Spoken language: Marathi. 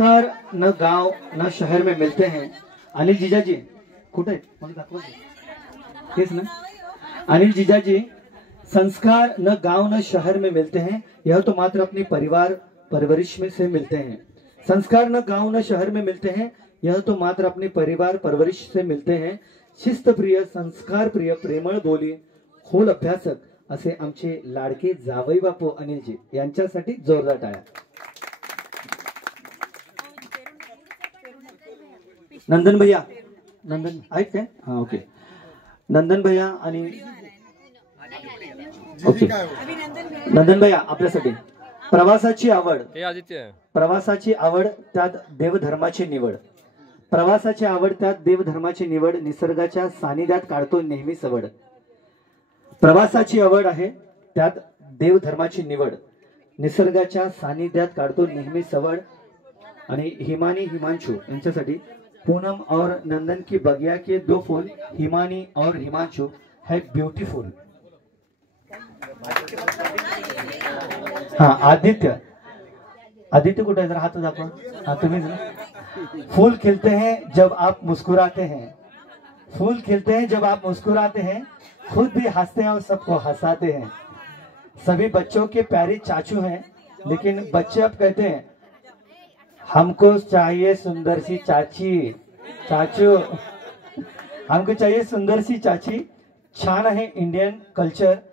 संस्कार न गांव न शहर में मिलते हैं। अनिल जीजाजी कुठे आहेत? मला दाखवा की. तेच ना. अनिल जीजाजी, संस्कार न गांव न शहर में मिलते हैं, यह तो मात्र अपने परिवार परवरिश में से मिलते हैं। संस्कार न गांव न शहर में मिलते हैं, यह तो मात्र अपने परिवार परवरिश से मिलते हैं। शिस्तप्रिय, संस्कार प्रिय, प्रेमळ बोली, खोल अभ्यासक असे आमचे लाडके जावई बापू अनिलजी यांच्यासाठी जोरदार टाळ्या. नंदन भैया, नंदन आहेत काय? हा, ओके. नंदन भैया आणि ओके नंदन भैया आपल्यासाठी प्रवासाची आवड, प्रवासाची आवड त्यात देवधर्माची निवड, प्रवासाची आवड त्यात देवधर्माची निवड, निसर्गाच्या सानिध्यात काढतो नेहमी सवड. प्रवासाची आवड आहे त्यात देवधर्माची निवड, निसर्गाच्या सानिध्यात काढतो नेहमी सवड. आणि हिमानी हिमांशु यांच्यासाठी पूनम और नंदन की बगिया के 2 फूल, हिमानी और हिमांशु है ब्यूटीफुल. हाँ आदित्य, आदित्य कुठे जरा हाथ दाखवा. हाँ तुम्ही. फूल खिलते हैं जब आप मुस्कुराते हैं, फूल खिलते हैं जब आप मुस्कुराते हैं, खुद भी हंसते हैं और सबको हंसाते हैं. सभी बच्चों के प्यारे चाचू हैं, लेकिन बच्चे अब कहते हैं हमको चाहिए सुंदर सी चाची, चाचू हमको चाहिए सुंदर सी चाची. छान आहे इंडियन कल्चर.